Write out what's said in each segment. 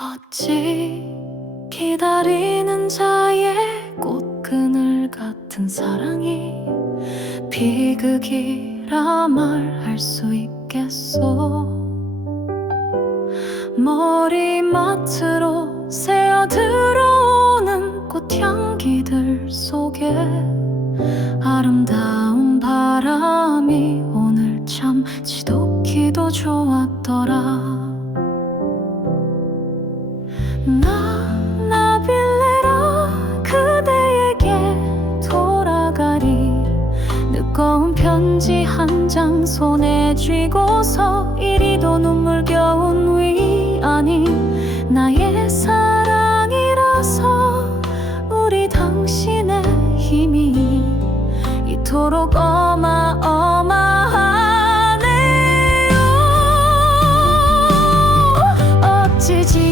어찌 기다리는 자의 꽃그늘 같은 사랑이 비극이라 말할 수 있겠소? 머리맡으로 새어 들어오는 꽃향기들 속에 나 나빌레라. 그대에게 돌아가리. 손에 쥐고서 이리도 눈물겨운 위안이 나의 사랑이라서 우리 당신의 힘이 이토록 어마어마하네요. 어찌 지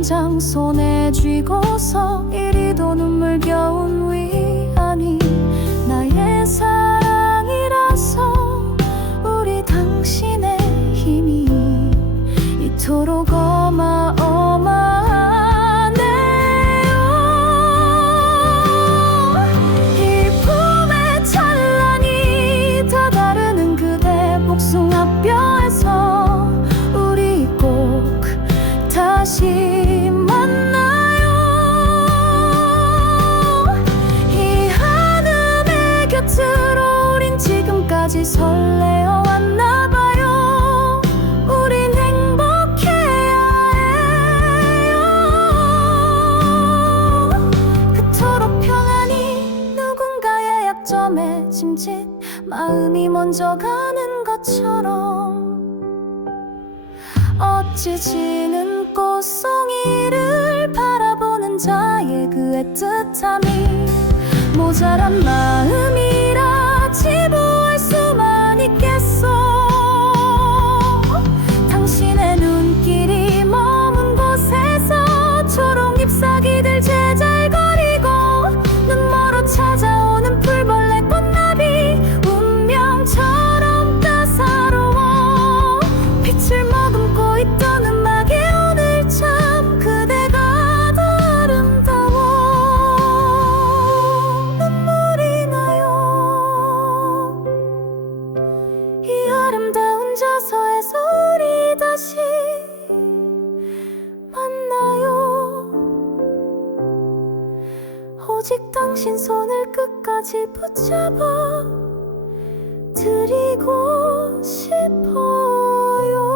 편지 한장 손에 쥐고서 이리도 눈물겨운 위안이 나의 사랑 지금까지 설레어 왔나봐요. 우린 행복해야 해요. 그토록 평안히 누군가의 약점에 짐짓 마음이 먼저 가는 것처럼. 어찌 지는 꽃송이를 바라보는 자의 그 애틋함이 모자란 마음이 오직 당신 손을 끝까지 붙잡아 드리고 싶어요